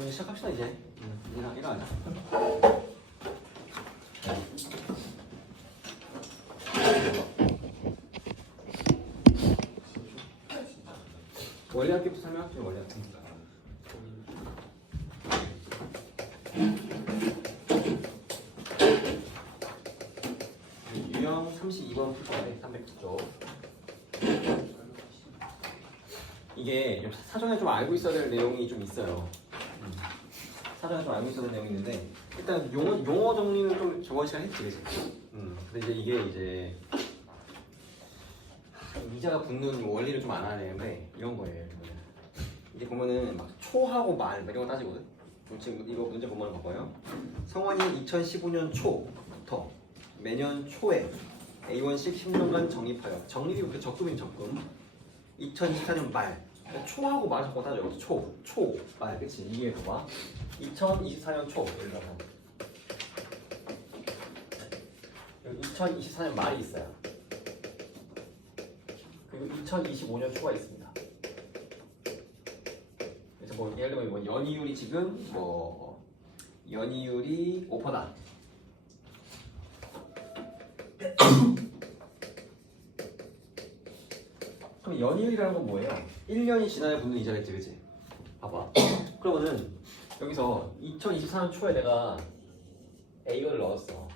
그럼 시작합시다 이제. 일어나자. 원래 학기부터 설명할게요. 원래 학기. 유형 32번 풀건데 309쪽. 이게 사전에 좀 알고 있어야 될 내용이 좀 있어요. 사전에 좀 알고 있어야 될 내용이 있는데 일단 용어 정리는 좀 저번 시간에 했지, 그치? 근데 이제 이게 이제 이자가 붙는 원리를 좀 알아야 되는데 이런 거예요. 이게 보면은 막 초하고 말 이런 거 따지거든. 지금 이거 문제 보면 봐봐요. 성원이 2015년 초부터 매년 초에 A1씩 10년간 적립하여 적립이 그 적금인 적금 2024년 말 초하고 말 자꾸 따져. 여기서 초, 말, 그치? 이게 봐봐. 2024년 초 예를 들어서 여기 2024년 말이 있어요. 그리고 2025년 초가 있습니다. 그래서 뭐 예를 들면 뭐 연이율이 지금 뭐 연이율이 5%다. 그럼 연이율이라는 건 뭐예요? 1년이 지나야 붙는 이자겠지, 그치? 봐봐. 그러면은 여기서 2024년 초에 내가 A를 넣었어.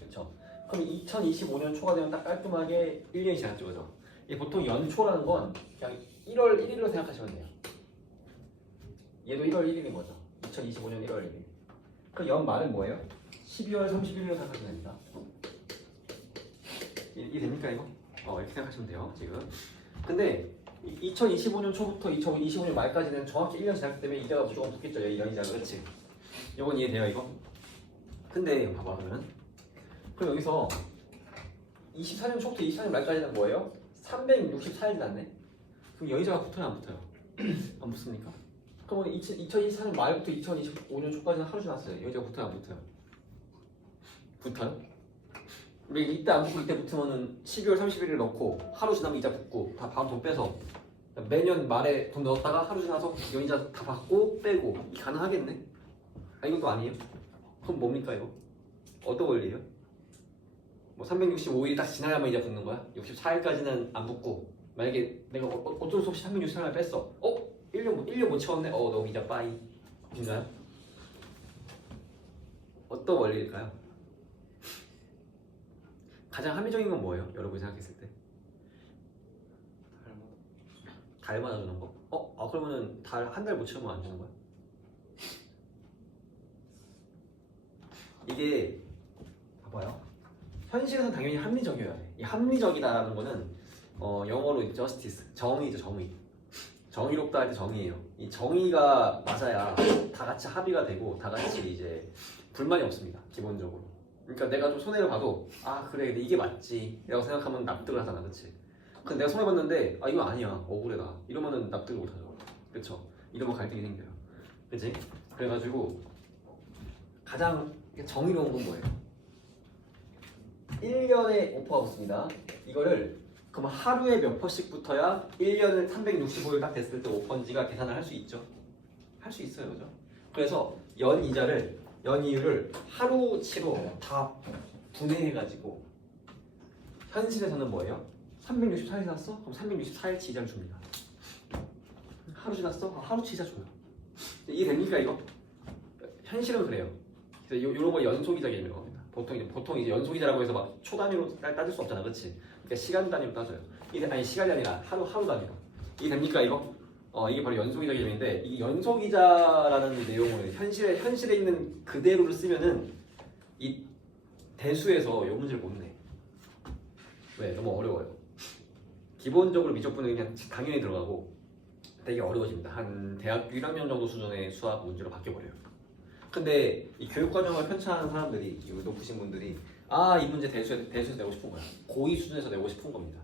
그쵸? 그럼 2025년 초가 되면 딱 깔끔하게 1년이 지났죠, 그죠? 이게 보통 연초라는 건 그냥 1월 1일로 생각하시면 돼요. 얘도 1월 1일인 거죠. 2025년 1월 1일. 그럼 연말은 뭐예요? 12월 31일로 생각하시면 됩니다. 이해 됩니까, 이거? 이렇게 생각하시면 돼요, 지금. 근데 2025년 초부터 2025년 말까지는 정확히 1년 지났기 때문에 이자가 무조건 붙겠죠. 이런 이자가. 그렇지? 이건 이해돼요, 이거? 근데 봐봐, 그럼 여기서 24년 초부터 24년 말까지는 뭐예요? 364일 났네? 그럼 여의자가 붙어요, 안 붙어요? 안 붙습니까? 그러면 2024년 말부터 2025년 초까지는 하루 지났어요. 여의자가 붙어요, 안 붙어요? 붙어요? 우리 이때 안 붙고 이때 붙으면은 12월 31일 넣고 하루 지나면 이자 붙고 다 다음 돈 빼서 매년 말에 돈 넣었다가 하루 지나서 연이자 다 받고 빼고 이게 가능하겠네? 이것도 아니에요? 그럼 뭡니까 이거? 어떤 원리예요? 뭐 365일이 딱 지나야만 이자 붙는 거야? 64일까지는 안 붙고 만약에 내가 어쩔 수 없이 364일 뺐어 1년 못 채웠네? 너 이자 빠이 인가요? 어떤 원리일까요? 가장 합리적인 건 뭐예요? 여러분이 생각했을 때? 달마다 주는 거? 그러면은 달 한 달 못 채우면 안 주는 거야? 이게 봐봐요. 현실에서는 당연히 합리적이어야 돼. 이 합리적이다라는 거는 영어로 justice, 정의죠, 정의. 정의롭다 할 때 정의예요. 이 정의가 맞아야 다 같이 합의가 되고 다 같이 이제 불만이 없습니다. 기본적으로. 그러니까 내가 좀 손해를 봐도 그래 근데 이게 맞지 라고 생각하면 납득을 하잖아, 그치? 근데 내가 손해봤는데 이거 아니야, 억울해다 이러면은 납득을 못하죠. 그쵸? 이러면 갈등이 생겨요. 그치? 그래가지고 가장 정의로운 건 뭐예요? 1년에 5%가 붙습니다. 이거를 그럼 하루에 몇 퍼씩 붙어야 1년을 365일 딱 됐을 때 5%인지가 계산을 할 수 있죠? 할 수 있어요, 그죠? 그래서 연이율을 하루치로 다 분해해가지고 현실에서는 뭐예요? 364일 지났어? 그럼 364일치 이자를 줍니다. 하루 지났어? 하루치 이자 줘요. 이해됩니까 이거? 현실은 그래요. 그래서 이런 거 연속이자 개념이라고 합니다. 보통 이제 연속이자라고 해서 막 초 단위로 따질 수 없잖아, 그렇지? 그러니까 시간 단위로 따져요. 아니 시간이 아니라 하루 단위로. 이해됩니까 이거? 이게 바로 연속이자 개념인데 이 연속이자라는 내용을 현실에 있는 그대로를 쓰면은 이 대수에서 이 문제를 못 내. 왜? 너무 어려워요. 기본적으로 미적분은 그냥 당연히 들어가고 되게 어려워집니다. 한 대학교 1학년 정도 수준의 수학 문제로 바뀌어버려요. 근데 이 교육과정을 편찬하는 사람들이, 높으신 분들이 이 문제 대수에서 내고 싶은 거야. 고2 수준에서 내고 싶은 겁니다.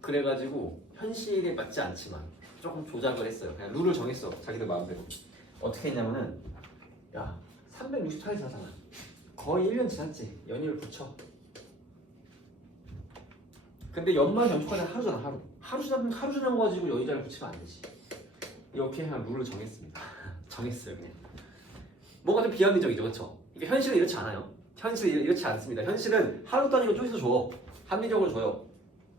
그래가지고 현실에 맞지 않지만 조금 조작을 했어요. 그냥 룰을 정했어. 자기들 마음대로. 어떻게 했냐면은 364일 지났잖아. 거의 1년 지났지. 연휴를 붙여. 근데 연말 연초까지 하루잖아, 하루 지난 거 가지고 연휴자를 붙이면 안 되지. 이렇게 그냥 룰을 정했습니다. 정했어요 그냥. 뭔가 좀 비합리적이죠, 그렇죠? 이게 현실은 이렇지 않아요. 현실은 이렇지 않습니다. 현실은 하루 단위로 쪼개서 줘. 합리적으로 줘요.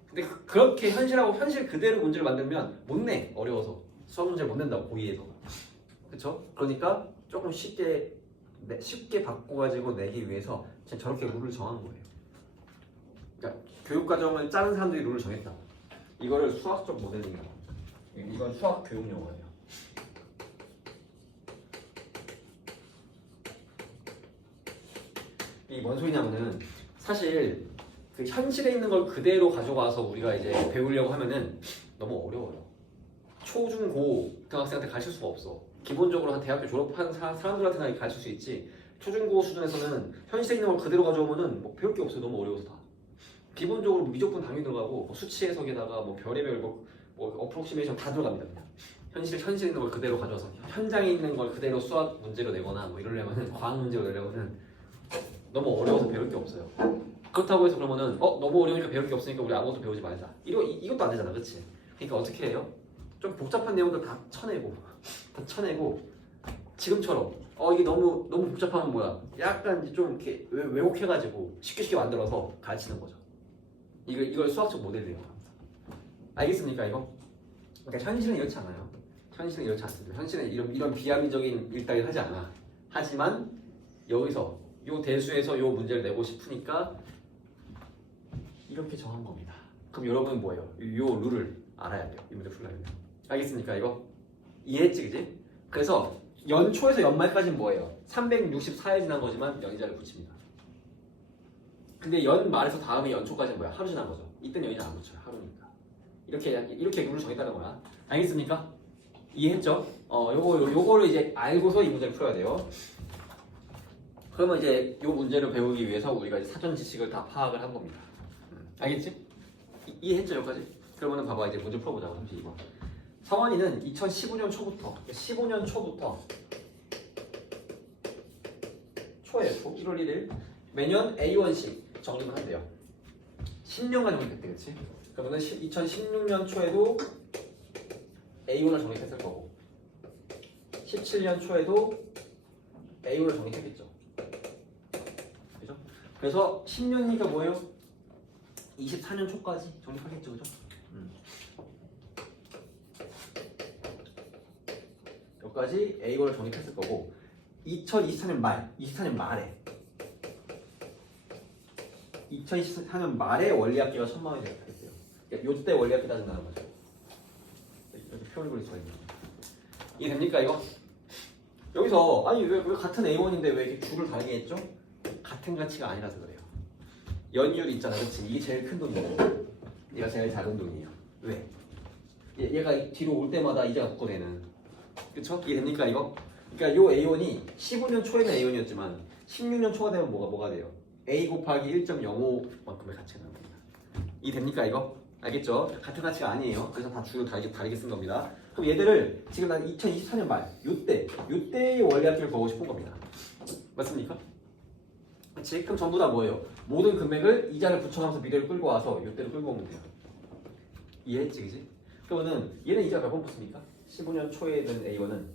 근데 그렇게 현실하고 현실 그대로 문제를 만들면 못 내. 어려워서 수학 문제를 못 낸다고 고의해서. 그렇죠? 그러니까 조금 쉽게 바꿔가지고 내기 위해서 그냥 저렇게 룰을 정한 거예요. 그러니까 교육과정을 짜는 사람들이 룰을 정했다. 이거를 수학적 모델링이라고 합니다. 이건 수학 교육 용어예요. 이 뭔 소리냐면은 사실 그 현실에 있는 걸 그대로 가져가서 우리가 이제 배우려고 하면은 너무 어려워요. 초, 중, 고 등학생한테 가르칠 수가 없어. 기본적으로 한 대학교 졸업한 사람들한테나 가르칠 수 있지. 초, 중, 고 수준에서는 현실에 있는 걸 그대로 가져오면은 뭐 배울 게 없어요. 너무 어려워서 다. 기본적으로 미적분 당연히 들어가고 뭐 수치 해석에다가 뭐 별의별 뭐 어프로시메이션 다 들어갑니다. 그냥. 현실에 있는 걸 그대로 가져와서 현장에 있는 걸 그대로 수학 문제로 내거나 뭐 이러려면은 과학 문제로 내려면은 너무 어려워서 배울 게 없어요. 그렇다고 해서 그러면은 너무 어려우니까 배울 게 없으니까 우리 아무것도 배우지 말자. 이것도 안 되잖아, 그렇지? 그러니까 어떻게 해요? 좀 복잡한 내용들 다 쳐내고 지금처럼 이게 너무 복잡하면 뭐야? 약간 이제 좀 이렇게 왜곡해가지고 쉽게 만들어서 가르치는 거죠. 이걸 수학적 모델이라고 합니다. 알겠습니까 이거? 그러니까 현실은 이렇지 않아요. 현실은 이렇지 않습니다. 현실은 이런 비합리적인 일따위 하지 않아. 하지만 여기서 요 대수에서 요 문제를 내고 싶으니까 이렇게 정한 겁니다. 그럼 여러분은 뭐예요? 요 룰을 알아야 돼요. 이 문제 풀려면. 알겠습니까 이거? 이해했지 그지? 그래서 연초에서 연말까지는 뭐예요? 364일 지난 거지만 연이자를 붙입니다. 근데 연말에서 다음에 연초까지는 뭐야? 하루 지난 거죠. 이때는 연이자 안 붙여요. 하루니까. 이렇게 룰을 정했다는 거야. 알겠습니까? 이해했죠? 요거를 이제 알고서 이 문제를 풀어야 돼요. 그러면 이제 요 문제를 배우기 위해서 우리가 이제 사전 지식을 다 파악을 한 겁니다. 알겠지? 이해했죠 여기까지? 그러면은 봐봐 이제 문제 풀어보자고. 32번. 성원이는 2015년 초부터 15년 초부터 초에 1월 1일 매년 A1씩 적립을 한대요. 10년간 적립했대, 그렇지? 그러면은 2016년 초에도 A1을 적립했을 거고 17년 초에도 A1을 적립했겠죠. 그죠? 그래서 10년이니까 뭐예요? 24년 초까지 적립하겠죠, 그죠? 여기까지 A1을 적립했을 거고 2024년 말에 원리학기가 1000만 원이 되겠어요. 그러니까 요때 원리학기 따진다는 거죠. 이렇게 표를 그릴 수가 있는 거죠. 이해됩니까 이거? 여기서 아니 왜 같은 A1인데 왜 이렇게 줄을 다르게 했죠? 같은 가치가 아니라서 그래요. 연이율 있잖아, 그렇지? 이게 제일 큰 돈이고 얘가 제일 작은 돈이에요. 왜? 얘가 뒤로 올 때마다 이자가 붙고되는. 그쵸? 이해됩니까 이거? 그러니까 요 A1이 15년 초에는 A1이었지만 16년 초가 되면 뭐가 돼요? A 곱하기 1.05만큼의 가치가 나옵니다. 이해됩니까 이거? 알겠죠? 같은 가치가 아니에요. 그래서 다 줄을 다르게 쓴 겁니다. 그럼 얘들을 지금 난 2024년 말 요때의 원리학기를 보고 싶은 겁니다. 맞습니까? 그치? 그럼 전부 다 뭐예요? 모든 금액을 이자를 붙여가면서 미래를 끌고 와서 요때를 끌고 오면 돼요. 이해했지, 그치? 그러면은 얘는 이자 몇 번 붙습니까? 15년 초에 든 A1은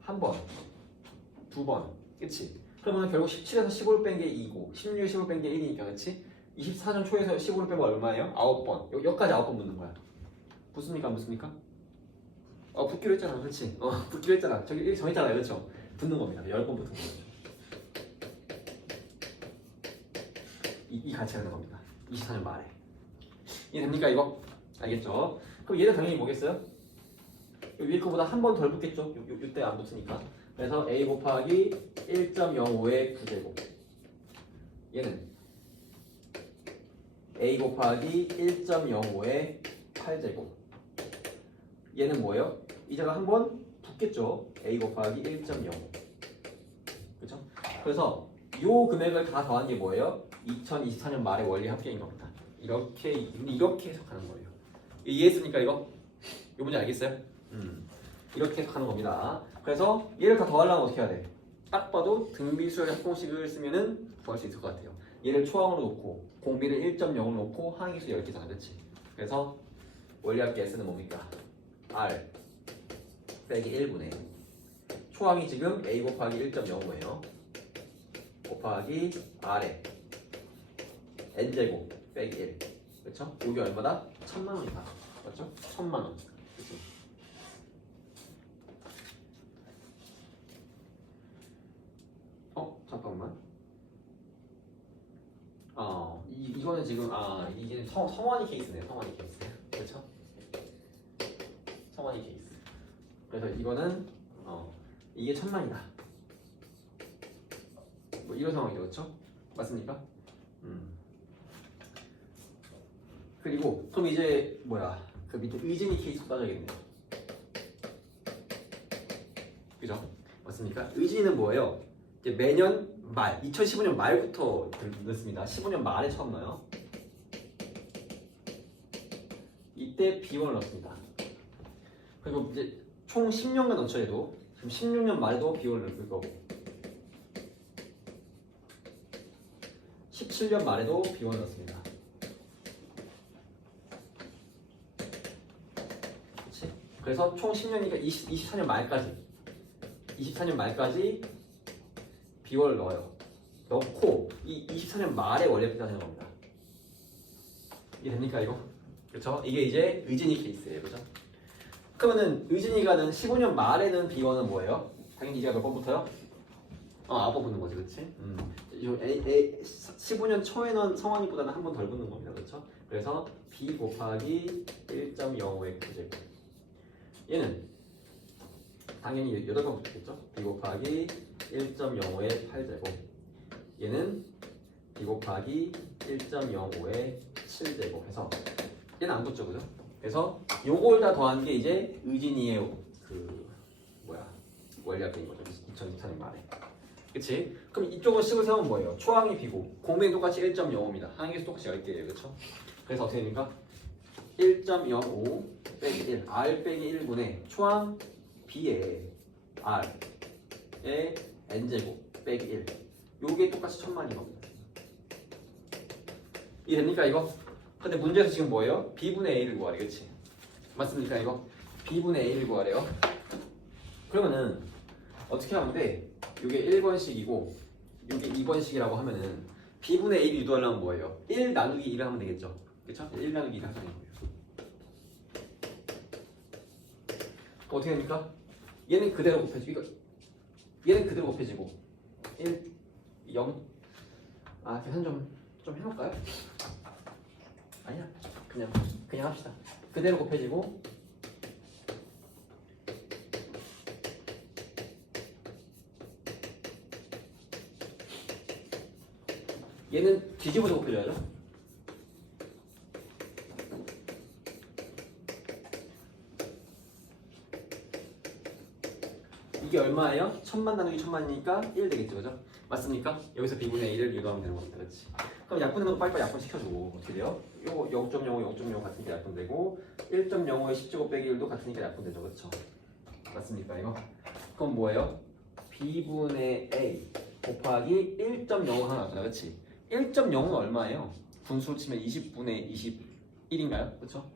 한 번, 두 번, 그치? 그러면 결국 17에서 15를 뺀 게 2고 16에서 15를 뺀 게 1이니까 그치? 24년 초에서 15를 뺀 거 얼마예요? 9번. 여기까지 9번 붙는 거야. 붙습니까? 안 붙습니까? 붙기로 했잖아, 그치? 붙기로 했잖아. 저기 1 정했잖아요, 그렇죠? 붙는 겁니다. 10번 붙은 거죠. 이 가치가 되는 겁니다. 24년 말에. 이해됩니까 이거? 알겠죠? 그럼 얘는 당연히 뭐겠어요? 위에 거보다 한 번 덜 붙겠죠? 이때 안 붙으니까. 그래서 A 곱하기 1.05의 9제곱. 얘는 A 곱하기 1.05의 8제곱. 얘는 뭐예요? 이자가 한 번 붙겠죠? A 곱하기 1.05. 그렇죠? 그래서 요 금액을 다 더한 게 뭐예요? 2024년 말의 원리 합계인 겁니다. 이렇게 해석하는 거예요. 이해했습니까 이거? 이 문제 알겠어요? 이렇게 해석하는 겁니다. 그래서 얘를 다 더하려면 어떻게 해야 돼? 딱 봐도 등비수열 합공식을 쓰면은 구할 수 있을 것 같아요. 얘를 초항으로 놓고 공비를 1.0으로 놓고 항의수 10개잖아, 그렇지? 그래서 원리합계 S는 뭡니까? R 빼기 1분의 초항이 지금 a 곱하기 1.05예요. 곱하기 r에 n제곱 빼기 1. 그렇죠? 여기 얼마다? 1000만 원이다. 맞죠? 1000만 원. 그렇죠? 잠깐만. 이거는 지금 이게 성환이 케이스네요. 성환이 케이스. 그렇죠? 성환이 케이스. 그래서 이거는 이게 1000만이다. 뭐 이런 상황이죠, 그렇죠? 맞습니까? 그리고 그럼 이제 그 밑에 의진이 케이스 따져야겠네요. 그죠? 맞습니까? 의진이는 뭐예요? 이제 매년 말 2015년 말부터 넣습니다. 15년 말에 처음 넣어요. 이때 비원을 넣습니다. 그리고 이제 총 10년간 넣죠 해도 지금 16년 말에도 비원을 넣을 거고 17년 말에도 비원을 넣습니다. 그렇지? 그래서 총 10년이니까 24년 말까지 비원을 넣어요. 넣고 이 24년 말에 원래부터 하는 겁니다. 이게 됩니까 이거? 그렇죠? 이게 이제 의진이 케이스예요, 그렇죠? 그러면은 의진이가는 15년 말에는 비원은 뭐예요? 당연히 이제가 몇 번부터요? 9번 붙는 거지, 그렇지? 15년 초에는 성환이보다는 한 번 덜 붙는 겁니다, 그렇죠? 그래서 b 곱하기 1.05의 제곱. 얘는 당연히 8번 붙겠죠? b 곱하기 1.05의 8제곱. 얘는 b 곱하기 1.05의 7제곱 해서 얘는 안 붙죠, 그죠? 그래서 요걸 다 더한 게 이제 의진이의 원리학인 거죠. 2024년 말에. 그치? 그럼 이쪽은 식을 세우면 뭐예요? 초항이 b고 공백이 똑같이 1.05입니다. 항의수 똑같이 10개예요. 그쵸? 그래서 어떻게 됩니까? 1.05 빼기 1 r 빼기 1분의 초항 b에 r에 n제곱 빼기 1 요게 똑같이 1000만인 겁니다. 이해됩니까 이거? 근데 문제에서 지금 뭐예요? b분의 a를 구하래. 그치? 맞습니까 이거? b분의 a를 구하래요. 그러면은 어떻게 하면 돼? 이게 1번식이고 이게 2번식이라고 하면은 b분의 a를 유도하려면 뭐예요? 1 나누기 2를 하면 되겠죠? 그쵸? 1 나누기 2를 하면 되는 거예요. 어떻게 됩니까? 얘는 그대로 곱해지고 얘는 그대로 곱해지고 1, 0 계산 좀 해볼까요? 아니야 그냥 합시다. 그대로 곱해지고 얘는 뒤집어서 곱해줘야죠. 이게 얼마예요? 1000만 나누기 1000만이니까 1 되겠죠, 그죠? 맞습니까? 여기서 b분의 1을 유도하면 되는 겁니다, 그렇지? 그럼 약분되는 거 빨리빨리 약분 시켜주고 어떻게 돼요? 요거 0.05, 0.05 같으니까 약분되고 1.05의 10제곱 빼기 1도 같으니까 약분되죠, 그렇죠? 맞습니까, 이거? 그럼 뭐예요? b분의 a 곱하기 1.05 하나 나왔잖아, 그렇지? 1.0은 얼마예요? 분수로 치면 20분의 21인가요? 그렇죠?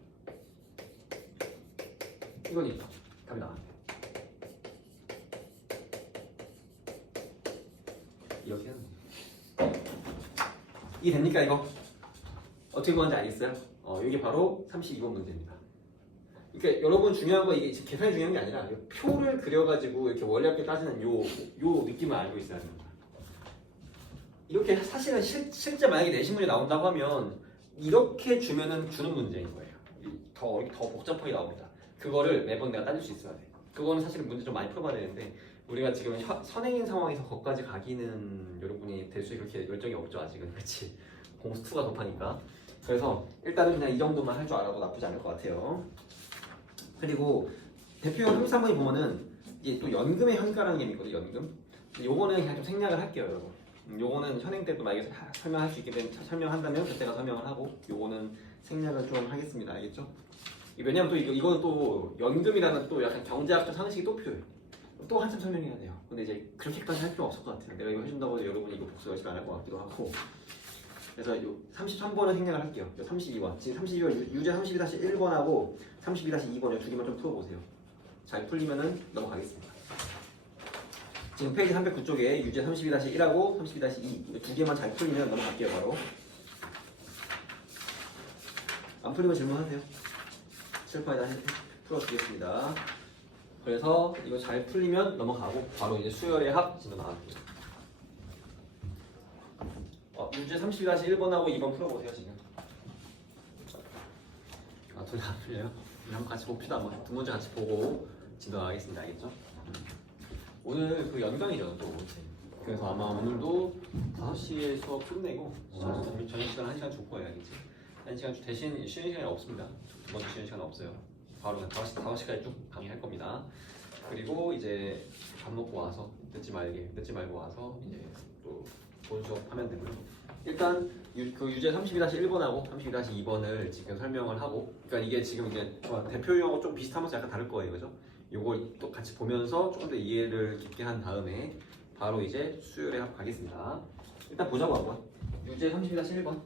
이거니까 답이 나왔네. 이렇게 하는 거예요. 이게 됩니까 이거? 어떻게 구하는지 알겠어요? 이게 바로 32번 문제입니다. 그러니까 여러분 중요한 거 이게 계산이 중요한 게 아니라 표를 그려가지고 이렇게 원리학교 따지는 요 느낌을 알고 있어야 합니다. 이렇게 사실은 실제 만약에 내신 문제 나온다고 하면 이렇게 주면은 주는 문제인 거예요. 더 복잡하게 나옵니다. 그거를 매번 내가 따질 수 있어야 돼. 그거는 사실은 문제 좀 많이 풀어봐야 되는데 우리가 지금 선행인 상황에서 거기까지 가기는 여러분이 될 수 그렇게 열정이 없죠 아직은. 그렇지? 공수2가 급하니까. 그래서 일단은 그냥 이 정도만 할 줄 알아도 나쁘지 않을 것 같아요. 그리고 대표형 33번이 보면은 이게 또 연금의 현가라는 게 있거든요. 연금. 요거는 그냥 좀 생략을 할게요, 여러분. 요거는 현행 때도 만약에 설명할 수 있게 되면 설명한다면 그때가 설명을 하고 요거는 생략을 좀 하겠습니다. 알겠죠? 왜냐면 또 이거는 또 연금이라는 또 약간 경제학적 상식이 또 필요해요. 또 한참 설명해야 돼요. 근데 이제 그렇게까지 할 필요 없을 것 같아요. 내가 이거 해준다고 해서 여러분이 이거 복수 열심히 안 할 것 같기도 하고. 그래서 요 33번은 생략을 할게요. 요 32번. 지금 32번 유제 32-1번하고 32-2번 요 두 개만 좀 풀어보세요. 잘 풀리면은 넘어가겠습니다. 지금 페이지 309쪽에 유제 32-1하고 32-2 두 개만 잘 풀리면 넘어갈게요. 바로 안 풀리면 질문하세요. 칠판에다 풀어주겠습니다. 그래서 이거 잘 풀리면 넘어가고 바로 이제 수열의 합 지금 나갈게요. 유제 32-1번하고 2번 풀어보세요. 지금 둘 다 안 풀려요? 한번 같이 봅시다. 한번 두 문제 같이 보고 진행하겠습니다. 알겠죠? 오늘 그 연강이죠 또. 그래서 아마 오늘도 5시에 수업 끝내고 저녁 시간 1시간 줄 거예요. 알겠지? 1시간 대신 쉬는 시간이 없습니다. 두 번째 쉬는 시간 없어요. 바로 그냥 5시까지 쭉 강의할 겁니다. 그리고 이제 밥 먹고 와서 늦지 말고 와서 이제 또 본 수업 하면 되고요. 일단 그 유제 32-1번하고 32-2번을 지금 설명을 하고, 그러니까 이게 지금 이제 대표 용어 좀 비슷하면서 약간 다를 거예요, 그죠? 요걸 또 같이 보면서 조금 더 이해를 깊게 한 다음에 바로 이제 수열의 합 가겠습니다. 일단 보자고 한번. 유제 32-1번.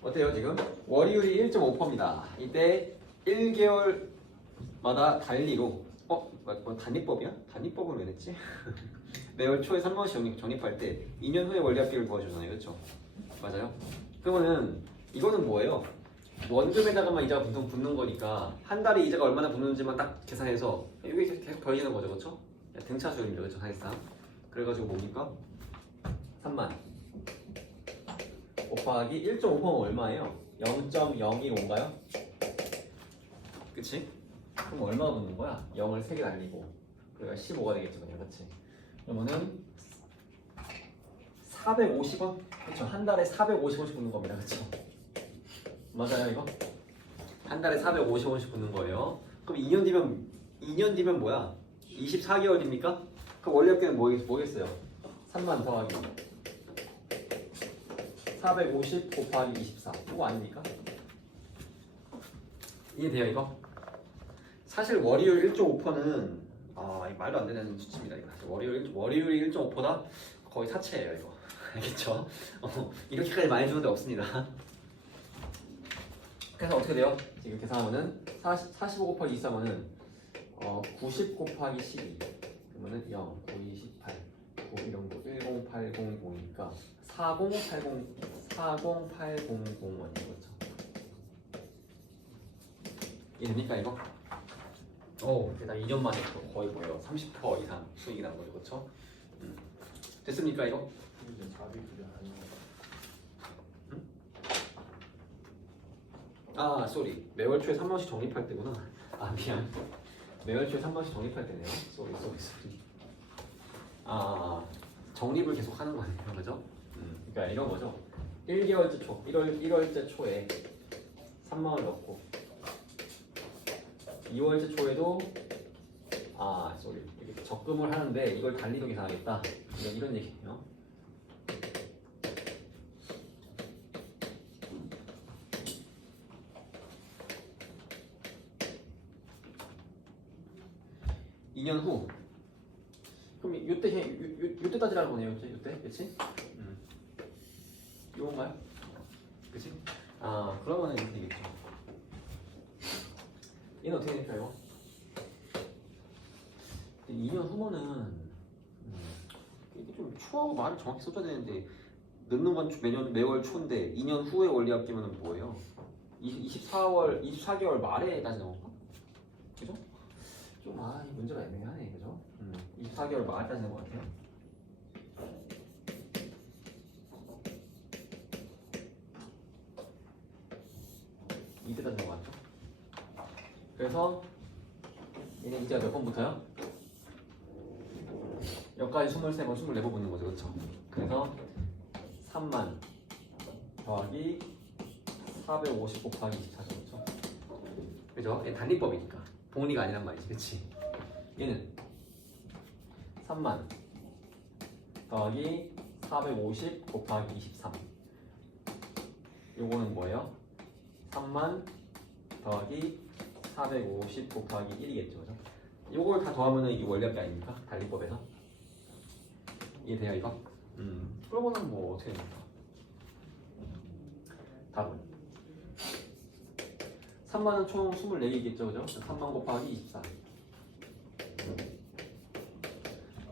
어때요 지금? 월이율이 1.5%입니다. 이때 1개월마다 단리로 뭐 단위법이야? 단위법은 왜 냈지? 매월 초에 3번씩 적립할 때 2년 후에 원리합계를 도와주잖아요. 그렇죠? 맞아요? 그러면은 이거는 뭐예요? 원금에다가만 이자가 붙는 거니까 한 달에 이자가 얼마나 붙는지만 딱 계산해서 이게 계속 더해지는 거죠. 그렇죠? 등차수열입니다. 그렇죠? 사실상. 그래가지고 뭡니까? 3만 곱하기 1.5%면 얼마예요? 0.015인가요? 그치? 그럼 얼마가 붙는 거야? 0을 3개 날리고 그러니까 15가 되겠죠. 그냥 그치? 그러면은 450원? 그쵸? 한 달에 450원씩 붙는 겁니다. 그쵸? 맞아요 이거? 한 달에 450원씩 붙는 거예요. 그럼 2년 뒤면 뭐야? 24개월입니까? 그럼 원리합계는 뭐겠어요? 3만 더하기 450 곱하기 24 이거 아닙니까? 이해돼요 이거? 사실 월이율 1.5%는 말도 안 되는 수치입니다. 이거 사실 월이율이 1.5%다 거의 사채예요 이거. 알겠죠? 이렇게까지 많이 주는 데 없습니다. 그래서 어떻게 돼요? 지금 계산하면은 45 곱하기 23은 90 곱하기 12 그러면은 0, 9, 28, 9, 1080이니까 40800원인 거죠. 이해됩니까 이거? 대단 2년 만에 거의 뭐예요? 30% 이상 수익이 나는 거죠, 그렇죠? 됐습니까 이거? 쏘리. 매월 초에 3만원씩 적립할 때구나. 미안. 매월 초에 3만원씩 적립할 때네요. 쏘리. 적립을 계속 하는 거네요, 그죠? 그러니까 이런 거죠. 1개월째 초, 1월째 초에 3만원 넣고 2월째 초에도 이렇게 적금을 하는데 이걸 단리로 계산하겠다. 이런 얘기예요. (2년) 후. 그럼 요때 따지라는 거네요. 요때, 그치? 요건가요? 그치? 그러면은 이렇게 되겠죠. 얘는 어떻게 될까요? 2년 후면은 이게 좀 초하고 말을 정확히 써줘야 되는데 넣는 건 매월 초인데 2년 후에 원리합계면 뭐예요? 24개월 말에 따지는 건가? 그죠? 좀 이 문제가 애매하네, 그죠? 24개월 말에 따지는 것 같아요. 이때 따지는 것 같죠? 그래서 얘는 이제가 몇 번부터요? 여기까지 23번, 24번 붙는 거죠, 그렇죠? 그래서 3만 더하기 450 곱하기 24죠, 그렇죠? 그죠? 얘는 단리법이니까 복리가 아니란 말이지, 그렇지? 얘는 3만 더하기 450 곱하기 23. 요거는 뭐예요? 3만 더하기 450 곱하기 1이겠죠, 그죠? 요걸 다 더하면은 이게 원리합계 아닙니까? 단리법에서. 이해돼요, 이거? 그러면은 뭐 어떻게 됩니까? 답은 3만은 총 24개겠죠, 그죠? 3만 곱하기 24.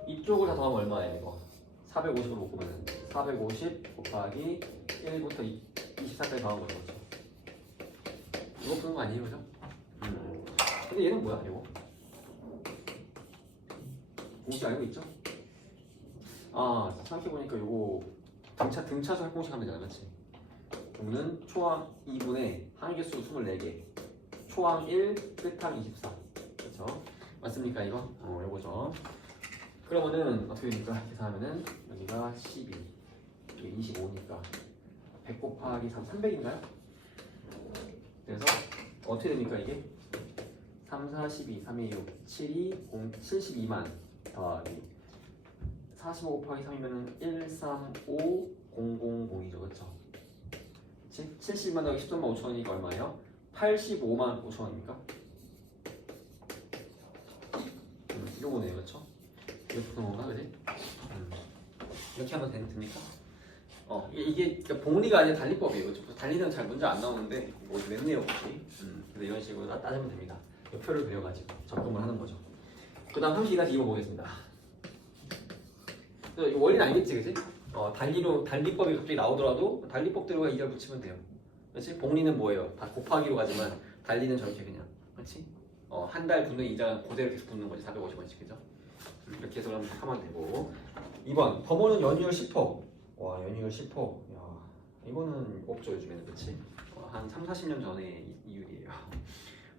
이쪽을 다 더하면 얼마예요, 이거? 450으로 묶으면 450 곱하기 1부터 24까지 더한 거죠, 그렇죠? 이거 푸는 거 아니에요, 그죠? 근데 얘는 뭐야, 이거? 공식 알고 있죠? 아, 생각해보니까 이거 등차수 활공식 하면 되잖아, 그렇지? 여기는 초항 2분의 항계수 24개, 초항 1, 끝항 24. 그렇죠? 맞습니까, 이거? 요거죠. 그러면은 어떻게 됩니까? 계산하면은 여기가 12, 여기 25니까 100 곱하기 3, 300인가요? 그래서 어떻게 됩니까, 이게? 3, 4, 12, 3, 2, 6, 7, 2, 0, 72만 더하기 45 곱하기 3이면 1, 3, 5, 0, 0, 0이죠, 그렇죠? 70만 더하기 13만 5천원이니까 얼마예요? 85만 5천원입니까? 요거네요, 그렇죠? 이렇게 푸는 건가, 그지? 이렇게 하면 됩니까? 이게 그러니까 봉리가 아니라 달리법이에요, 그렇죠? 달리는 잘 문제 안 나오는데 뭐 맵네요, 혹시. 그래서 이런 식으로 따지면 됩니다. 표를 그려가지고 적금을 하는 거죠. 그 다음 32가지 입어보겠습니다. 원리는 알겠지, 그지? 달리법이 갑자기 나오더라도 달리법대로 이자 붙이면 돼요. 그렇지? 복리는 뭐예요? 다 곱하기로 가지만 달리는 저렇게 그냥, 그렇지? 한 달 붙는 이자 그대로 계속 붙는 거지, 450원씩, 그죠? 이렇게 해서 하면 되고. 2번, 범호는 연이율 10%. 와, 연이율 10%. 야, 이거는 없죠, 요즘에는, 그렇지? 한 3, 40년 전의 이율이에요.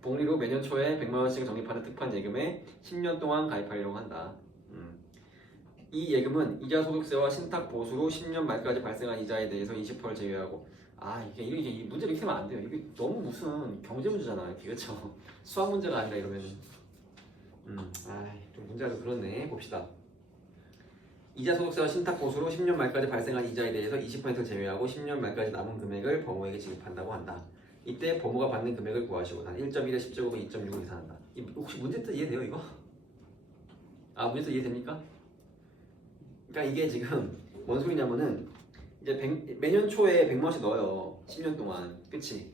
복리로 매년 초에 100만 원씩 적립하는 특판 예금에 10년 동안 가입하려고 한다. 이 예금은 이자 소득세와 신탁 보수로 10년 말까지 발생한 이자에 대해서 20%를 제외하고. 이게 문제 이렇게 하면 안 돼요. 이게 너무 무슨 경제 문제잖아, 이렇게, 그렇죠? 수학 문제가 아니라 이러면. 좀 문제가 좀 그렇네. 봅시다. 이자 소득세와 신탁 보수로 10년 말까지 발생한 이자에 대해서 20%를 제외하고 10년 말까지 남은 금액을 범호에게 지급한다고 한다. 이때 범호가 받는 금액을 구하시고 단 1.1에 10제곱은 2.6을 계산한다. 혹시 문제 뜻 이해돼요, 이거? 문제 뜻 이해됩니까? 그러니까 이게 지금 뭔 소리냐면은 이제 매년 초에 100만 원씩 넣어요. 10년 동안. 그치?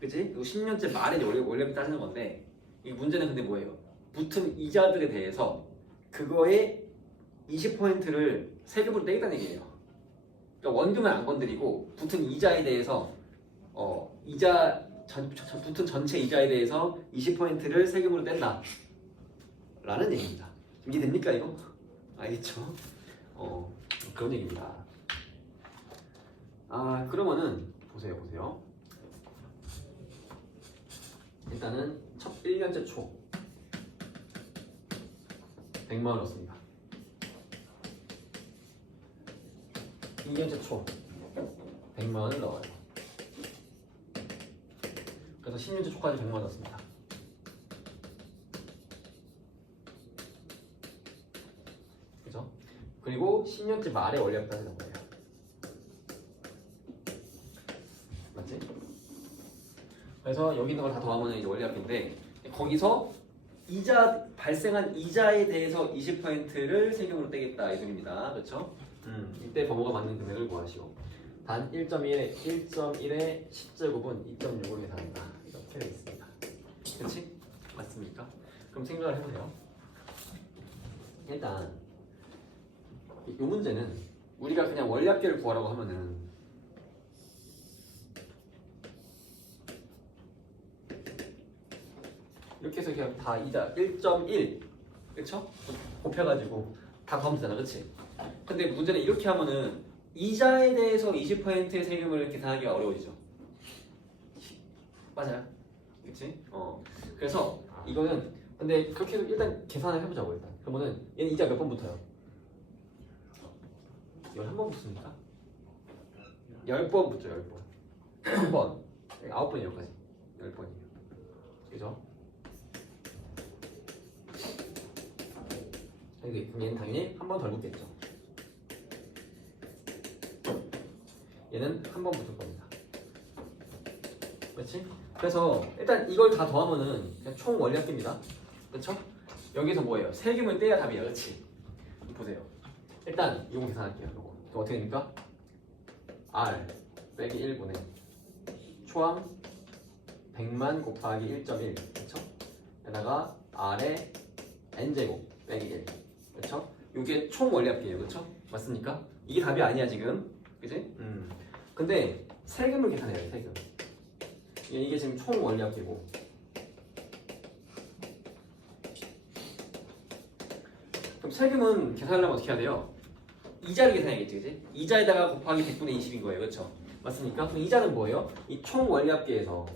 그리고 10년째 말에 원래 따지는 건데, 이 문제는 근데 뭐예요? 붙은 이자들에 대해서 그거에 20%를 세금으로 떼겠다는 얘기예요. 그러니까 원금은 안 건드리고 붙은 이자에 대해서 붙은 전체 이자에 대해서 20%를 세금으로 뗀다 라는 얘기입니다. 이해됩니까, 이거? 알겠죠? 그런 얘기입니다. 그러면은 보세요. 일단은 첫 1년째 초 100만 원 넣습니다. 2년째 초 100만 원을 넣어요. 그래서 10년째 초까지 100만 원 넣습니다. 그죠? 그리고 10년째 말에 원리합 따지는 거예요. 맞지? 그래서 여기 있는 걸 다 더하면 이제 원리합인데, 거기서 발생한 이자에 대해서 20%를 세금으로 떼겠다 이 소리입니다. 그렇죠? 이때 범호가 받는 금액을 구하시오. 단 1.1에 10제곱은 2.6으로 계산한다. 이렇게 되어 있습니다. 그렇지? 맞습니까? 그럼 생각을 해보세요. 일단 이 문제는 우리가 그냥 원리합계를 구하라고 하면은 이렇게 해서 그냥 다 이자 1.1, 그렇죠? 곱해가지고 다 가면 되잖아, 그렇지? 근데 문제는 이렇게 하면은 이자에 대해서 20%의 세금을 계산하기가 어려워지죠. 맞아요, 그렇지? 그래서 이거는 근데 그렇게 해서 일단 계산을 해보자고. 일단 그러면은 얘는 이자 몇 번 붙어요? 11번 붙습니까? 10번 붙죠, 10번. 1번, 9번이 여기까지 10번이에요. 그죠? 얘는 당연히 한 번 덜 붙겠죠. 얘는 한 번 붙을 겁니다. 그렇지? 그래서 일단 이걸 다 더하면은 그냥 총 원리합계입니다. 그렇죠? 여기서 뭐예요? 세금을 떼야 답이야, 그렇지? 보세요. 일단 이거 계산할게요. 이거 어떻게 됩니까? R 빼기 1분의 초항 100만 곱하기 1.1 그렇죠? 게다가 R에 N제곱 빼기 1 그렇죠? 이게 총 원리합계예요 그렇죠? 맞습니까? 이게 답이 아니야 지금 그지? 근데 세금을 계산해야 돼 세금 이게 지금 총 원리합계고 그럼 세금은 계산하려면 어떻게 해야 돼요? 이자를 계산해야겠지 그지? 이자에다가 곱하기 100분의 20인 거예요 그렇죠? 맞습니까? 그럼 이자는 뭐예요? 이 총 원리합계에서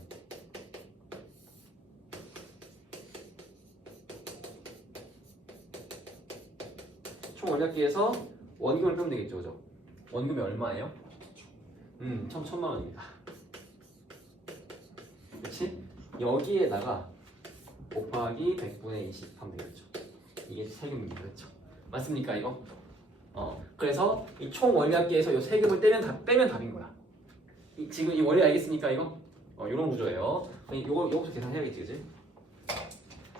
총 원리합계에서 원금을 빼면 되겠죠 그죠? 원금이 얼마예요? 1,000만 원입니다 그렇지? 여기에다가 곱하기 100분의 20 하면 되겠죠 이게 세금입니다 그렇죠? 맞습니까 이거? 그래서 이 총 원리합계에서 이 세금을 빼면 답인 거야 지금 이 원리 알겠습니까 이거? 이런 구조예요 요거부터 계산해야겠지 그지?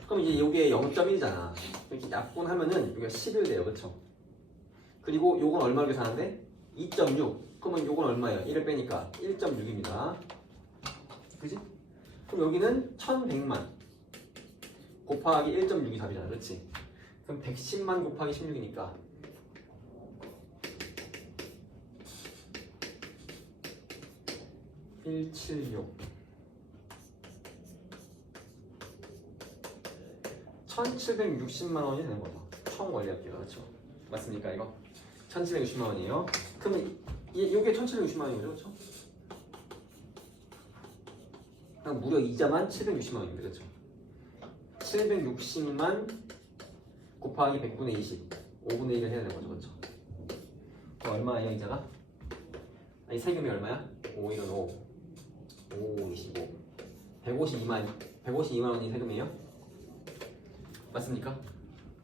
그럼 이제 요게 0.1이잖아 이렇게 약분하면은 여기가 11 돼요 그쵸? 그리고 요건 얼마를 계산하는데? 2.6 그러면 요건 얼마예요? 1을 빼니까 1.6입니다 그지? 그럼 여기는 1100만 곱하기 1.6이 답이잖아 그렇지? 그럼 110만 곱하기 16이니까 176 1760만 원이 되는 거죠 총 원리합계가 그렇죠? 맞습니까 이거? 1760만 원이에요 그럼 이게 1760만 원이죠 그렇죠? 그냥 무려 이자만 760만 원입니다 그렇죠? 760만 곱하기 100분의 20 5분의 1을 해야 되는 거죠 그렇죠? 그럼 얼마예요 이자가? 아니 세금이 얼마야? 5, 1은 5 5, 25 152만 원이 세금이에요? 맞습니까?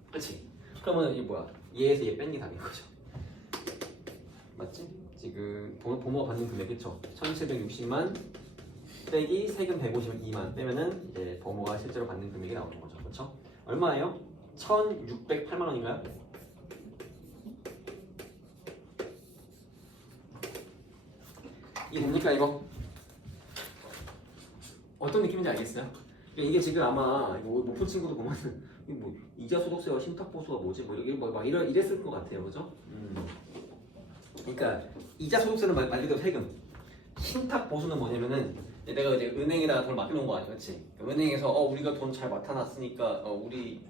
그렇지? 그러면 이게 뭐야? 얘에서 얘 뺀 게 답인 거죠 맞지? 지금 보모가 받는 금액 그쵸? 1760만 빼기 세금 152만 빼면은 이제 보모가 실제로 받는 금액이 나오는 거죠 그쵸? 얼마예요? 1608만 원인가요? 이게 됩니까 이거? 어떤 느낌인지 알겠어요? 이게 지금 아마 목표 친구도 보면은 뭐 이자 소득세와 신탁 보수가 뭐지? 뭐 여기 막 이랬을 것 같아요, 그죠? 그러니까 이자 소득세는 말 그대로 세금. 신탁 보수는 뭐냐면은 내가 이제 은행에다가 돈을 맡겨놓은 거 아니야, 그렇지? 은행에서 우리가 돈 잘 맡아놨으니까 우리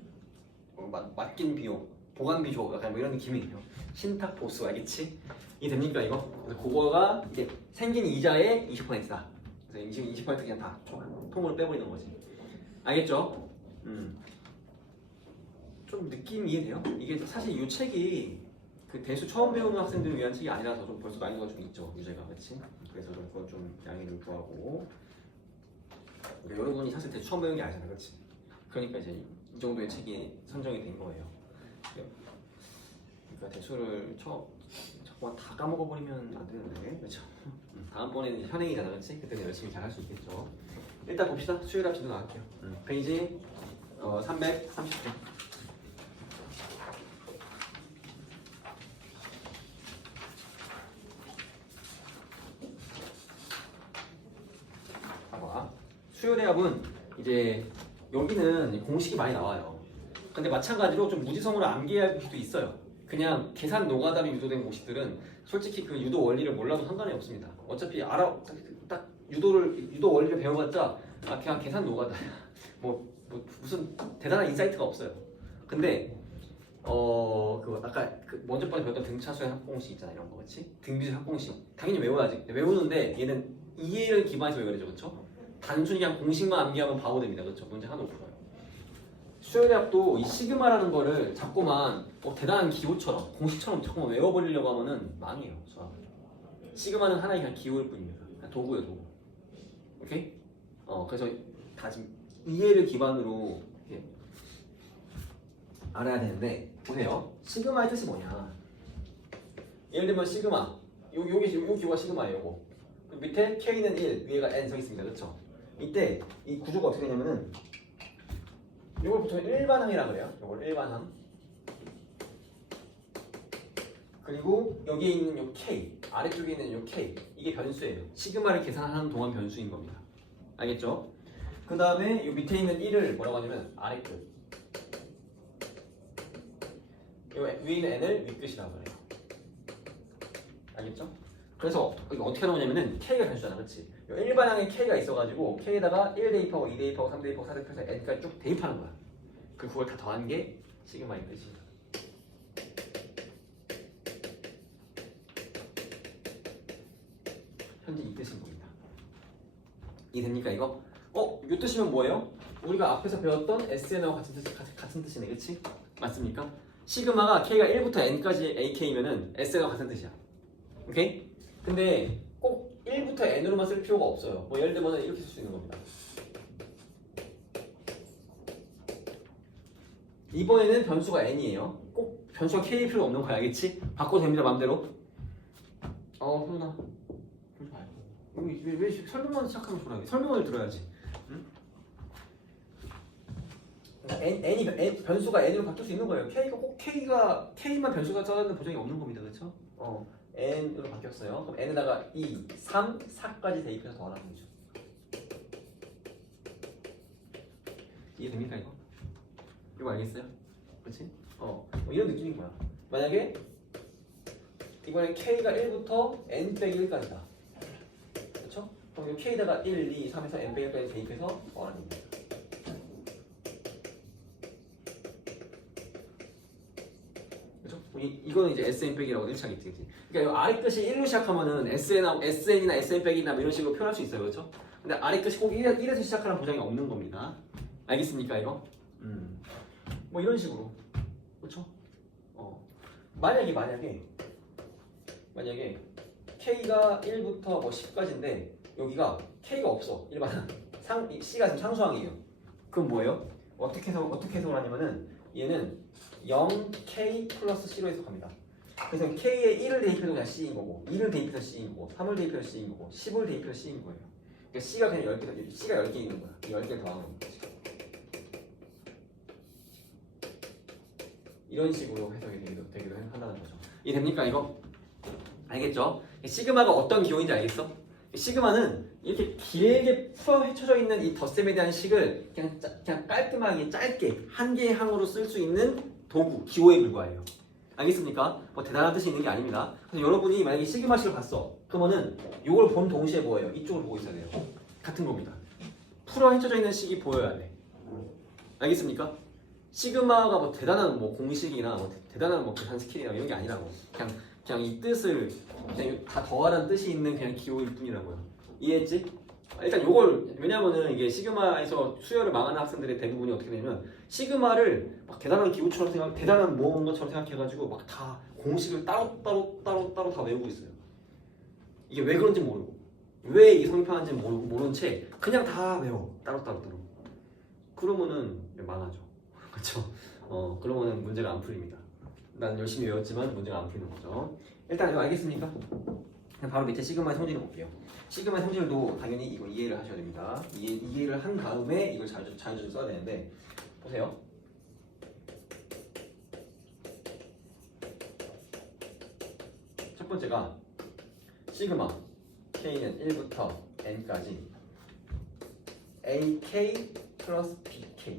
맡긴 비용, 보관 비용 약간 뭐 이런 느낌이에요. 신탁 보수 알겠지? 이게 됩니까 이거? 그래서 그거가 이제 생긴 이자의 20%다. 그래서 20% 그냥 다 통으로 빼버리는 거지. 알겠죠? 좀 느낌 이해돼요? 이게 사실 이 책이 그 대수 처음 배우는 학생들을 위한 책이 아니라서 좀 벌써 난이도가 좀 있죠 유제가 그렇지? 그래서 좀 그건 좀 양해를 구하고 그러니까 여러분이 사실 대수 처음 배우는 게 아니잖아 그렇지? 그러니까 이제 이 정도의 책이 선정이 된 거예요 그러니까 대수를 자꾸만 다 까먹어버리면 안 되는데 그렇죠? 다음번에는 현행이잖아 그렇지? 그때는 열심히 잘 할 수 있겠죠 일단 봅시다 수요일 합치도 나갈게요 페이지 330쪽 수요일의 합은 이제 여기는 공식이 많이 나와요. 근데 마찬가지로 좀 무지성으로 암기할 수도 있어요. 그냥 계산 노가다로 유도된 공식들은 솔직히 그 유도 원리를 몰라도 상관이 없습니다. 어차피 딱 유도 원리를 배워봤자 그냥 계산 노가다야. 뭐 무슨 대단한 인사이트가 없어요. 근데 그 아까 먼저 번에 배웠던 등차수의 합공식 있잖아 이런 거 그렇지? 등비수의 합공식 당연히 외워야지. 외우는데 얘는 이해를 기반해서 외워야 되죠, 그렇죠? 단순히 그냥 공식만 암기하면 바보 됩니다. 그렇죠? 문제 하나 못 풀어요. 수요대학도 이 시그마라는 거를 자꾸만 대단한 기호처럼 공식처럼 자꾸만 외워버리려고 하면은 망해요. 수학. 시그마는 하나의 그냥 기호일 뿐입니다. 그냥 도구예요, 도구. 오케이? 그래서 다 지금 이해를 기반으로 이렇게 알아야 되는데 보세요. 시그마의 뜻이 뭐냐? 예를 들면 시그마 요 기호가 시그마예요. 요거. 밑에 K는 1, 위에가 N 서 있습니다. 그렇죠? 이때 이 구조가 어떻게 되냐면은 이걸 보통 일반항이라 그래요. 이걸 일반항. 그리고 여기에 있는 요 K, 아래쪽에 있는 요 K 이게 변수예요. 시그마를 계산하는 동안 변수인 겁니다. 알겠죠? 그 다음에 이 밑에 있는 1을 뭐라고 하냐면 아래 끝. 이 위에 있는 n을 윗끝이라고 해요. 알겠죠? 그래서 이거 어떻게 하는 거냐면은 k가 변수잖아, 그렇지? 일반항에 k가 있어가지고 k에다가 1 대입하고 2 대입하고 3 대입하고 4 대입해서 n까지 쭉 대입하는 거야. 그걸 다 더한 게 시그마인 뜻이야. 현재 이 뜻인 겁니다. 이해됩니까 이거? 이 뜻이면 뭐예요? 우리가 앞에서 배웠던 SN하고 같은 뜻이네, 그렇지? 맞습니까? 시그마가 k가 1부터 n까지 ak면은 SN하고 같은 뜻이야. 오케이? 근데 꼭 1부터 n으로만 쓸 필요가 없어요. 뭐 예를 들면 이렇게 쓸 수 있는 겁니다. 이번에는 변수가 n이에요. 꼭 변수가 k일 필요 없는 거야, 알겠지? 바꿔도 됩니다, 맘대로. 훈아. 왜 설명만 시작하면 좋아해? 설명을 들어야지. 응? 변수가 n으로 바뀔 수 있는 거예요. k만 변수가 짜는 보장이 없는 겁니다, 그렇죠? n으로 바뀌었어요. 그럼 n에다가 2, 3, 4까지 대입해서 더하라는 거죠. 이해됩니까 이거? 이거 알겠어요? 그렇지? 뭐 이런 느낌인 거야. 만약에 이번에 k가 1부터 n 빼기 1까지다. 그렇죠? 그럼 이 k에다가 1, 2, 3에서 n 빼기 1까지 대입해서 더하는 겁니다. 이거는 이제 SN 빼기라고 1차겠지. 그러니까 이 아래 끝이 1로 시작하면은 SN이나 SN 빼기나 뭐 이런 식으로 표현할 수 있어요, 그렇죠? 근데 아래 끝이 꼭 1에서 시작하는 보장이 없는 겁니다. 알겠습니까, 이거? 뭐 이런 식으로, 그렇죠? 만약에 K가 1부터 뭐 10까지인데 여기가 K가 없어. 일반 C가 지금 상수항이에요. 그럼 뭐예요? 어떻게 해석을 하냐면은 얘는 0K 플러스 C로 해석합니다. 그래서 K에 1을 대입해서 그냥 C인 거고 2를 대입해서 C인 거고 3을 대입해서 C인 거고 10을 대입해서 C인 거예요. 그러니까 C가 그냥 10개, C가 10개 있는 거야. 10개를 더하는 겁니다. 이런 식으로 해석이 되기도 한다는 거죠. 이해됩니까 이거? 알겠죠? 시그마가 어떤 기호인지 알겠어? 시그마는 이렇게 길게 풀어 헤쳐져 있는 이 덧셈에 대한 식을 그냥 깔끔하게 짧게 한 개의 항으로 쓸 수 있는 도구, 기호에 불과해요. 알겠습니까? 뭐 대단한 뜻이 있는 게 아닙니다. 그래서 여러분이 만약에 시그마식을 봤어. 그러면은 이걸 본 동시에 뭐예요? 이쪽을 보고 있어야 돼요. 같은 겁니다. 풀어 헤쳐져 있는 식이 보여야 돼. 알겠습니까? 시그마가 뭐 대단한 뭐 공식이나 뭐 대단한 뭐 계산 스킬이나 이런 게 아니라고. 그냥 이 뜻을 그냥 다 더하라는 뜻이 있는 그냥 기호일 뿐이라고요. 이해했지? 일단 요걸 왜냐면은 이게 시그마에서 수열을 망하는 학생들의 대부분이 어떻게 되냐면 시그마를 막 대단한 기호처럼 대단한 모험인 것처럼 생각해가지고 막 다 공식을 따로 다 외우고 있어요. 이게 왜 그런지 모르고 왜 이 성립하는지 모르는 채 그냥 다 외워 따로. 그러면은 망하죠. 그렇죠? 그러면은 문제가 안 풀립니다. 난 열심히 외웠지만 문제가 안 풀리는 거죠. 일단 이거 알겠습니까? 바로 밑에 시그마의 성질을 볼게요. 시그마의 성질도 당연히 이거 이해를 하셔야 됩니다. 이해를 한 다음에 이걸 자연적으로 써야 되는데 보세요. 첫 번째가 시그마 K는 1부터 N까지 AK 플러스 BK.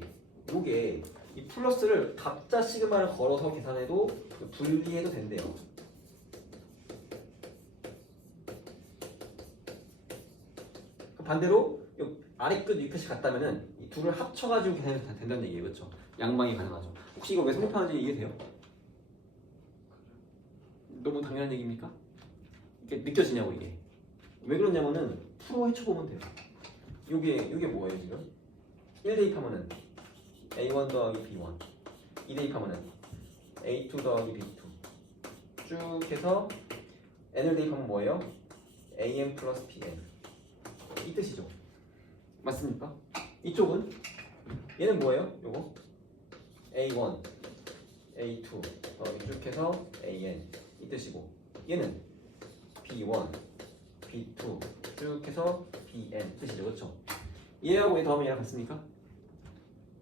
요게 이 플러스를 각자 시그마를 걸어서 계산해도 분리해도 된대요. 반대로 아래 끝, 위 끝이 같다면은 이 둘을 합쳐가지고 계산해도 된다는 얘기예요, 그렇죠? 양방이 가능하죠. 혹시 이거 왜 성립하는지 이해돼요? 너무 당연한 얘기입니까? 이게 느껴지냐고 이게. 왜 그러냐면은 풀어 헤쳐보면 돼요. 이게 뭐예요 지금? 1 대입하면은 A1 더하기 B1 2 대입하면은 A2 더하기 B2 쭉 해서 N을 대입하면 뭐예요? AM 플러스 PM 이 뜻이죠. 맞습니까? 이쪽은 얘는 뭐예요? 요거 A1 A2 더하기 쭉 해서 AN 이 뜻이고 얘는 B1 B2 쭉 해서 BN 뜻이죠. 그렇죠? 얘하고 얘 더하면 얘랑 같습니까?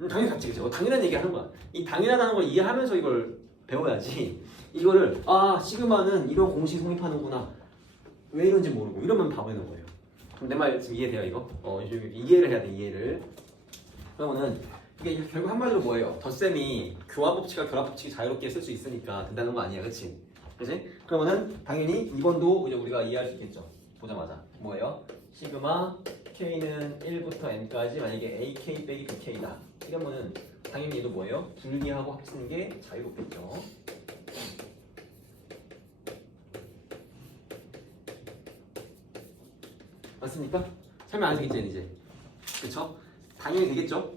당연히 같지, 그죠? 당연한 얘기 하는 거야. 이 당연하다는 걸 이해하면서 이걸 배워야지. 이거를 시그마는 이런 공식 성립하는구나. 왜 이런지 모르고 이러면 바보는 거예요. 내 말 지금 이해돼요 이거? 이해를 해야 돼 이해를. 그러면은 이게 결국 한마디로 뭐예요? 덧셈이 교환 법칙과 결합 법칙이 자유롭게 쓸 수 있으니까 된다는 거 아니야, 그렇지? 그렇지? 그러면은 당연히 2번도 이제 우리가 이해할 수 있겠죠. 보자마자 뭐예요? 시그마 k는 1부터 n까지 만약에 ak 빼기 bk다. 이러면은 당연히 얘도 뭐예요? 분리하고 합치는 게 자유롭겠죠. 맞습니까? 설명 안 되겠지 이제. 그쵸? 당연히 되겠죠?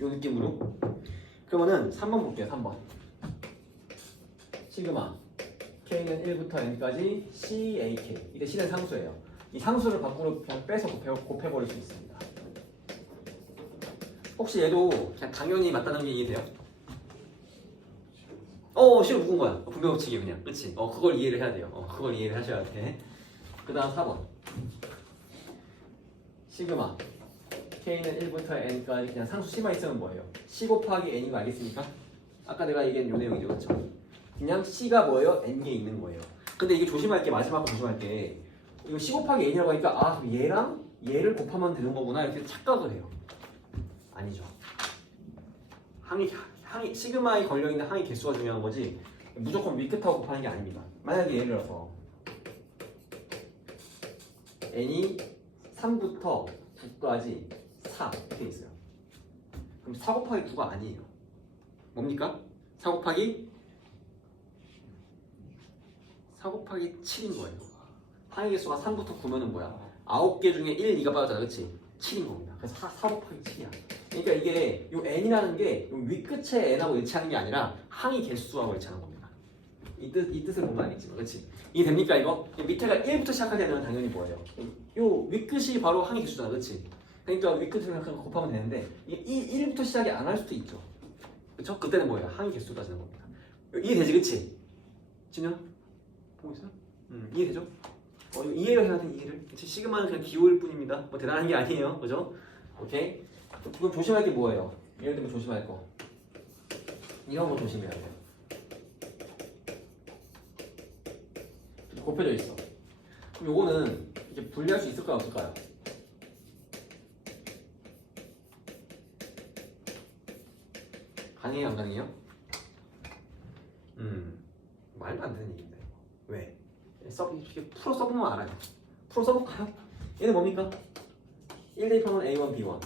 요 느낌으로. 그러면은 3번 볼게요. 3번. 시그마 k는 1부터 n까지 ck. 이때 c는 상수예요. 이 상수를 밖으로 그냥 빼서 곱해버릴 수 있습니다. 혹시 얘도 그냥 당연히 맞다는 게 이해돼요? 실은 묶은 거야. 분배 법칙이 그냥. 그치? 그걸 이해를 해야 돼요. 그걸 이해를 하셔야 돼. 그 다음 4번. 시그마 k는 1부터 n까지 그냥 상수 c만 있으면 뭐예요? c 곱하기 n인 거 알겠습니까? 아까 내가 얘기한 요 내용이죠, 그렇죠? 그냥 c가 뭐예요? n개 있는 거예요. 근데 이게 조심할 게 마지막으로 조심할 게 이거 c 곱하기 n이라고 하니까 그럼 얘랑 얘를 곱하면 되는 거구나 이렇게 착각을 해요. 아니죠. 항이 시그마에 걸려 있는 항의 개수가 중요한 거지 무조건 위끝하고 곱하는 게 아닙니다. 만약에 예를 들어서 n이 3부터 9까지 4 이렇게 있어요. 그럼 4 곱하기 9가 아니에요. 뭡니까? 4 곱하기 7인 거예요. 항의 개수가 3부터 9면은 뭐야? 9개 중에 1, 2가 빠졌잖아. 그치? 7인 겁니다. 그래서 4 곱하기 7이야. 그러니까 이게 요 n이라는 게 윗끝에 n하고 일치하는 게 아니라 항의 개수하고 일치하는 겁니다. 이 뜻을 보면 알겠지만, 그렇지? 이게 됩니까 이거? 밑에가 1부터 시작하게 되면 당연히 뭐예요? 요 윗끝이 바로 항의 개수잖아, 그렇지? 그러니까 윗끝을 곱하면 되는데 이 1부터 시작이 안 할 수도 있죠, 그렇죠? 그때는 뭐예요? 항의 개수 따지는 겁니다. 이해되지, 그렇지? 진우 보고 있어요? 이해되죠? 이해를 해야 돼, 이해를. 그치? 시그마는 그냥 기호일 뿐입니다. 뭐 대단한 게 아니에요, 그죠? 오케이. 그럼 조심할 게 뭐예요? 예를 들면 조심할 거. 이런 거 조심해야 돼요. 곱해져 있어. 그럼 요거는 이제 분리할 수 있을까요, 없을까요? 가능해요, 안 가능해요? 말도 안 되는 얘기인데. 왜? 풀어 써보면 알아요. 풀어 써볼까요? 얘는 뭡니까? 1 대입하면 A1, B1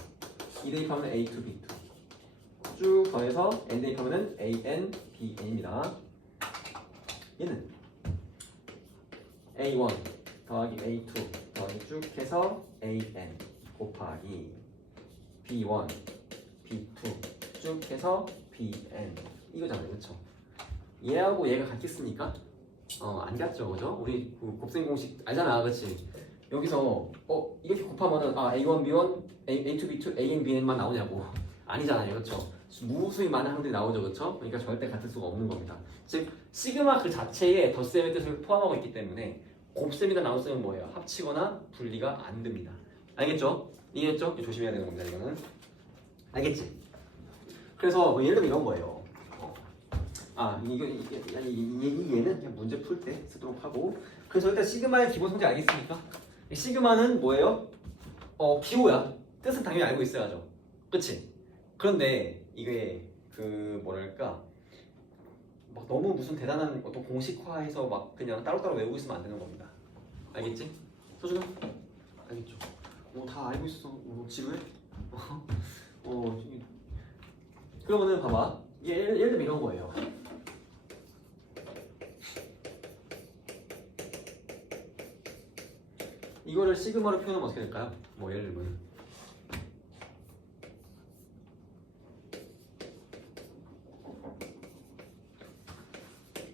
2 대입하면 A2, B2 쭉 더해서 N 대입하면 AN, BN입니다. 얘는 A1 더하기 A2 더하기 쭉 해서 AN 곱하기 B1, B2 쭉 해서 BN 이거잖아요, 그쵸? 얘하고 얘가 같겠습니까? 안 같죠, 그죠? 우리 곱셈 공식 알잖아, 그치? 여기서 이렇게 곱하면은 A1, B1, A2, B2, AN, BN만 나오냐고. 아니잖아요, 그렇죠? 무수히 많은 항들이 나오죠, 그렇죠? 그러니까 절대 같을 수가 없는 겁니다. 즉 시그마 그 자체에 덧셈의 뜻을 포함하고 있기 때문에 곱셈이나 나눗셈은 뭐예요? 합치거나 분리가 안 됩니다. 알겠죠? 이해했죠? 조심해야 되는 겁니다, 이거는. 알겠지? 그래서 뭐 예를 들면 이런 거예요. 얘는 그냥 문제 풀 때 쓰도록 하고. 그래서 일단 시그마의 기본 성질 알겠습니까? 시그마는 뭐예요? 기호야. 뜻은 당연히 알고 있어야죠. 그치? 그런데 이게 뭐랄까 막 너무 무슨 대단한 어떤 공식화해서 막 그냥 따로따로 외우고 있으면 안 되는 겁니다. 알겠지? 서준아? 알겠죠? 다 알고 있어. 지루해? 그러면은 봐봐. 예를 들면 이런 거예요. 이거를 시그마로 표현하면 어떻게 될까요? 뭐 예를 들면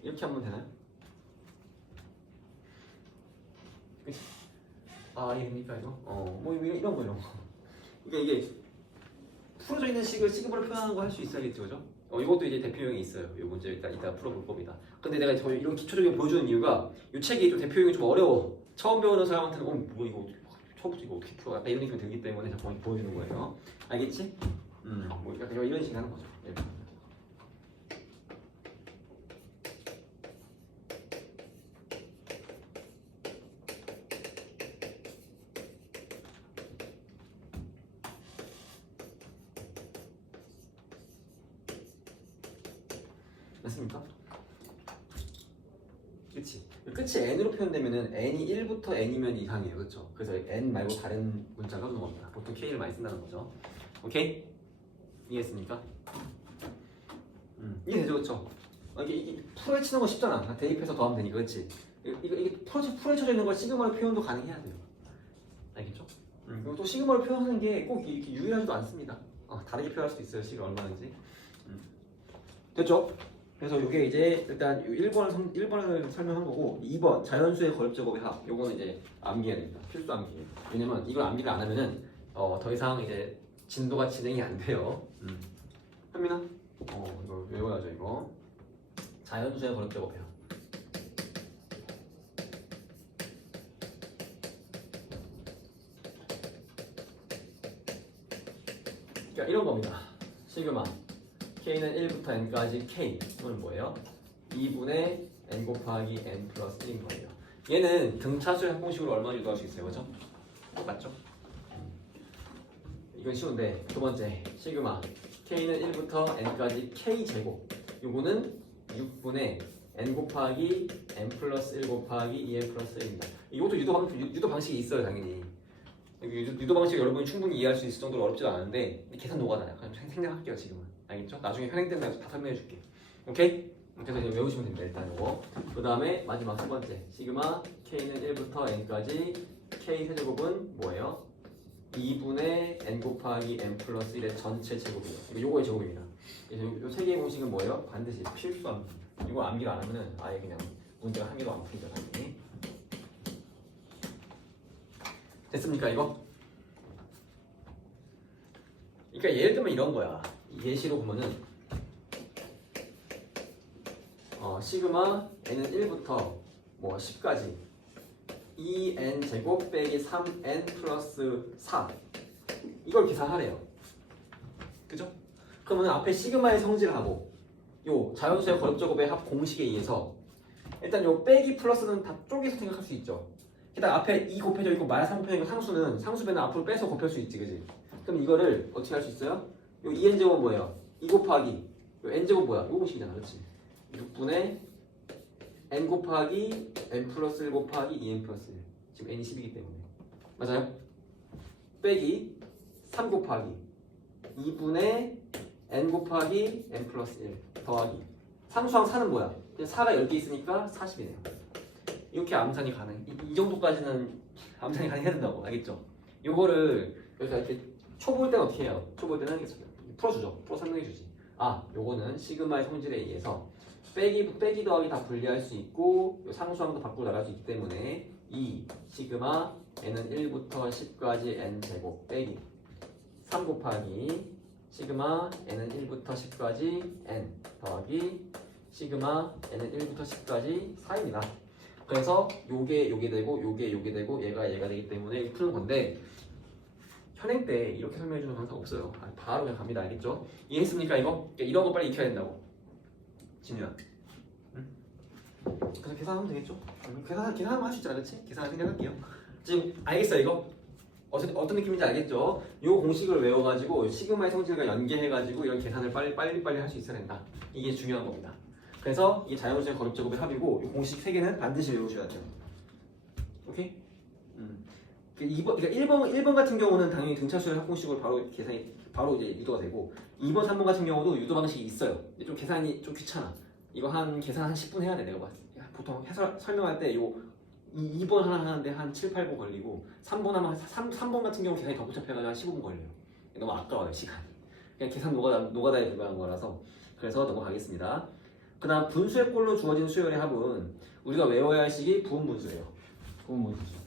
이렇게 하면 되나요? 그치? 이게 됩니까 이거? 뭐 이런 거. 그러니까 이게 풀어져 있는 식을 시그마로 표현하는 거 할 수 있어야겠죠, 그죠? 이것도 이제 대표형이 있어요. 이 문제 이따 풀어볼 겁니다. 근데 내가 이런 기초적인 보여주는 이유가 이 책이 좀 대표형이 좀 어려워. 처음 배우는 사람한테는 뭐 이거 처음부터 이거 어떻게 풀어? 약간 이런 느낌이 들기 때문에 자꾸 보여주는 거예요. 알겠지? 뭐 약간 이런 식으로 하는 거죠. 맞습니까? 그치? 끝이 n으로 표현되면은 n이 1부터 n이면 이상이에요. 그렇죠? 그래서 n 말고 다른 문자가 오는 겁니다. 보통 k를 많이 쓴다는 거죠. 오케이? 이해했습니까? 이해되죠? 그렇죠? 이게 풀에 치는 거 쉽잖아. 대입해서 더하면 되니까. 그렇지? 이게 풀에 쳐져 있는 걸 시그마로 표현도 가능해야 돼요. 알겠죠? 그리고 또 시그마로 표현하는 게 꼭 이렇게 유일하지도 않습니다. 다르게 표현할 수도 있어요. 시그마 얼마든지. 됐죠? 그래서 이게 이제 일단 1번을 설명한 거고 2번 자연수의 거립제곱의 합 요거는 이제 암기해야 됩니다. 필수 암기예요. 왜냐면 이걸 암기를 안 하면은 더 이상 이제 진도가 진행이 안 돼요. 현민아? 이거 외워야죠 이거. 자연수의 거립제곱의 합. 그러니까 이런 겁니다. 시그마 k는 1부터 n까지 k는 뭐예요? 2분의 n 곱하기 n 플러스 1인 거예요. 얘는 등차수의 합공식으로 얼마 유도할 수 있어요? 그죠? 똑같죠? 이건 쉬운데 두 번째 시그마 k는 1부터 n까지 k제곱 요거는 6분의 n 곱하기 n 플러스 1 곱하기 2n 플러스 1입니다. 이것도 유도 방식이 있어요 당연히. 유도 방식 여러분이 충분히 이해할 수 있을 정도로 어렵지도 않은데 계산 노가다야. 그냥 생략할게요 지금은. 알겠죠? 나중에 현행 때문에 다 설명해 줄게. 오케이? 그래서 이제 외우시면 됩니다. 일단 이거. 그 다음에 마지막 세 번째 시그마 k는 1부터 n까지 k 세제곱은 뭐예요? 2분의 n 곱하기 n 플러스 1의 전체 제곱이에요. 요거의 제곱입니다. 그래서 요 세 개의 공식은 뭐예요? 반드시 필수 암기. 이거 암기를 안 하면은 아예 그냥 문제가 한 개도 안 풀리죠. 당연히. 됐습니까 이거? 그러니까 예를 들면 이런 거야. 예시로 보면은 시그마 n은 1부터 뭐 10까지 2n 제곱 빼기 3n 플러스 4 이걸 계산하래요. 그죠? 그러면 앞에 시그마의 성질을 하고 요 자연수의 거립제곱의 합 공식에 의해서 일단 요 빼기 플러스는 다 쪼개서 생각할 수 있죠. 게다가 앞에 2 곱해져 있고 마이너스 3 곱해져 있고 상수는 상수배는 앞으로 빼서 곱할 수 있지, 그지? 그럼 이거를 어떻게 할 수 있어요? 요 2n제곱 뭐예요? 2 곱하기 요 n제곱 뭐야? 요 공식이잖아, 그렇지? 6분의 n 곱하기 n 플러스 1 곱하기 2n 플러스 1 지금 n이 10이기 때문에 맞아요? 빼기 3 곱하기 2분의 n 곱하기 n 플러스 1 더하기 상수항 4는 뭐야? 그냥 4가 10개 있으니까 40이네요. 이렇게 암산이 가능. 이 정도까지는 암산이 가능해야 된다고. 알겠죠? 요거를 여기서 이렇게 초볼 때는 어떻게 해요? 초볼 때는 이렇게 풀어주죠. 풀어 설명해 주지. 요거는 시그마의 성질에 의해서 빼기 더하기 다 분리할 수 있고 상수항도 밖으로 나갈 수 있기 때문에 이 시그마 n은 1부터 10까지 n 제곱 빼기 3 곱하기 시그마 n은 1부터 10까지 n 더하기 시그마 n은 1부터 10까지 4입니다. 그래서 요게 되고 요게 되고 얘가 되기 때문에 푸는 건데 현행 때 이렇게 설명해 주는 강사가 없어요. 바로 그냥 갑니다. 알겠죠? 이해했습니까 이거? 이런 거 빨리 익혀야 된다고. 진우야. 응? 그래서 계산하면 되겠죠? 계산하면 할 수 있잖아, 그렇지? 계산 생각할게요. 지금 알겠어 이거? 어떤 느낌인지 알겠죠? 요 공식을 외워가지고 시그마의 성질과 연계해가지고 이런 계산을 빨리 할 수 있어야 된다. 이게 중요한 겁니다. 그래서 이 자연수의 거립제곱의 합이고 이 공식 3개는 반드시 외우셔야 돼요. 오케이? 그러니까 1번 같은 경우는 당연히 등차수의 합공식으로 바로 이제 유도가 되고 2번, 3번 같은 경우도 유도 방식이 있어요. 근데 좀 계산이 좀 귀찮아. 이거 계산 한 10분 해야 돼. 내가 봤을 때. 보통 설명할 때 2번 하나 하는데 한 7, 8분 걸리고 3번 하면 3번 같은 경우 계산이 더 복잡해가지고 한 15분 걸려요. 너무 아까워요, 시간이. 그냥 계산 노가다에 불과한 거라서. 그래서 넘어가겠습니다. 그 다음 분수의 꼴로 주어진 수열의 합은 우리가 외워야 할 식이 부분분수예요. 부분분수식.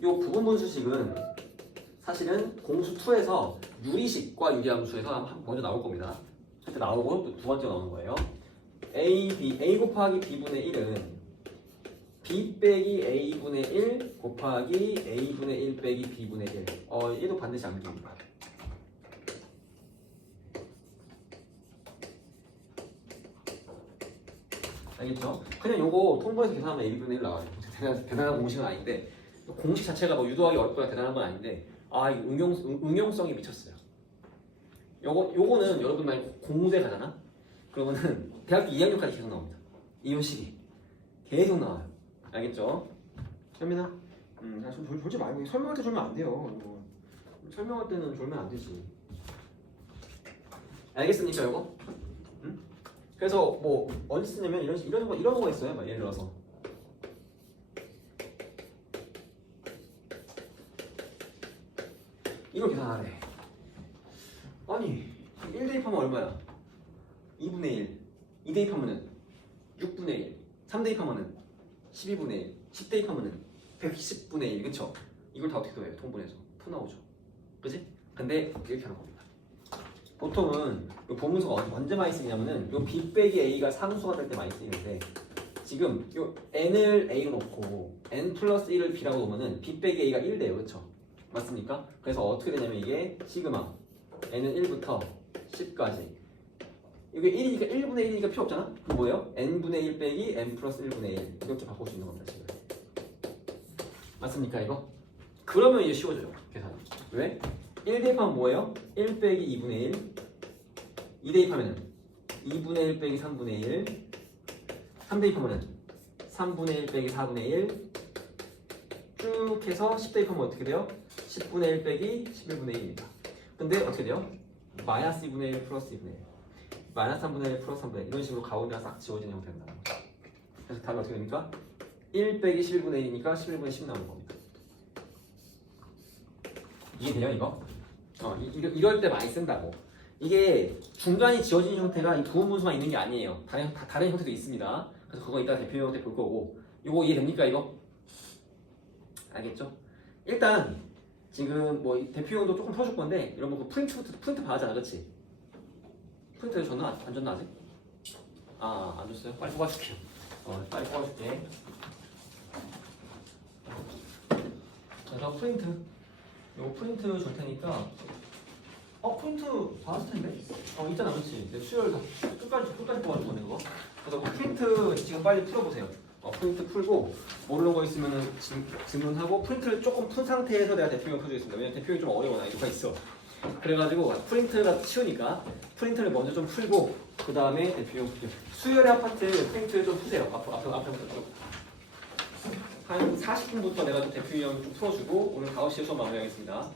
이 부분분수식은 사실은 공수 2에서 유리식과 유리함수에서 먼저 나올 겁니다. 그때 나오고 또 두 번째 나오는 거예요. A 곱하기 B분의 1은 B 빼기 A분의 1 곱하기 A분의 1 빼기 B분의 1. 얘도 반드시 암기입니다. 알겠죠? 그냥 요거 통보해서 계산하면 A분의 1 나와요. 대단한 공식은 아닌데 공식 자체가 뭐 유도하기 어렵거나 대단한 건 아닌데 응용성이 미쳤어요. 요거는 여러분 만약 공무대 가잖아? 그러면은 대학교 2학년까지 계속 나옵니다. 이혼식이 계속 나와요. 알겠죠? 현민아? 야, 좀 졸지 말고 설명할 때 졸면 안 돼요. 이거. 설명할 때는 졸면 안 되지. 알겠습니까, 이거? 응? 그래서 뭐 언제 쓰냐면 이런 거가 있어요. 막 예를 들어서 이걸 계산하래. 아니 1 대입하면 얼마야? 2분의 1. 2 대입하면은 6분의 1. 3 대입하면은 12분의 1. 10 대입하면은 110분의 1. 그쵸? 이걸 다 어떻게 더해요? 통분해서 푸 나오죠. 그치? 근데 이렇게 하는 겁니다. 보통은 이 보문서가 언제 많이 쓰냐면은 요 b 빼기 a가 상수가 될 때 많이 쓰이는데 지금 요 n을 a로 놓고 n 플러스 1을 b라고 놓으면은 b 빼기 a가 1 돼요. 그쵸? 맞습니까? 그래서 어떻게 되냐면 이게 시그마 n은 1부터 10까지 이게 1이니까 1분의 1이니까 필요 없잖아? 그럼 뭐예요? n분의 1 빼기 n 플러스 1분의 1 이렇게 바꿀 수 있는 겁니다. 지금 맞습니까 이거? 그러면 이제 쉬워져요 계산. 왜? 1 대입하면 뭐예요? 1 빼기 2분의 1 2 대입하면은 2분의 1 빼기 3분의 1 3 대입하면은 3분의 1 빼기 4분의 1 쭉 해서 10 대입하면 어떻게 돼요? 10분의 1 빼기 11분의 1입니다. 근데 어떻게 돼요? 마이너스 2분의 1 플러스 2분의 1 마이너스 3분의 1 플러스 3분의 1 이런 식으로 가운데가 싹 지워지는 형태가 나옵니다. 그래서 답이 어떻게 됩니까? 1 빼기 11분의 1이니까 11분의 10 나오는 겁니다. 이해돼요 이거? 이럴 때 많이 쓴다고. 이게 중간이 지워진 형태가 이 부분 분수만 있는 게 아니에요. 다른 형태도 있습니다. 그래서 그거 이따 대표 형태 볼 거고. 이거 이해됩니까 이거? 알겠죠? 일단 지금 뭐 대표용도 조금 풀어줄 건데 이런 거 프린트 봐야잖아, 그렇지? 프린트 줬나? 안 줬나 아직? 안 줬어요? 빨리 뽑아줄게요. 빨리 뽑아줄게. 그래서 프린트 이거 프린트 줄 테니까 프린트 받았을 텐데? 있잖아, 그렇지? 내 수열 다 끝까지 뽑아줄 거네 그거. 그래서 프린트 지금 빨리 풀어보세요. 프린트 풀고 모르는 거 있으면 질문하고 프린트를 조금 푼 상태에서 내가 대표용 펴주겠습니다. 왜냐면 대표용이 좀 어려워 난이도가 있어. 그래가지고 프린트가 쉬우니까 프린트를 먼저 좀 풀고 그 다음에 대표용 풀게요. 수열의 아파트 프린트 좀 푸세요. 앞에부터 쭉. 한 40분부터 내가 좀 대표용 좀 풀어주고 오늘 5시에 수업 마무리하겠습니다.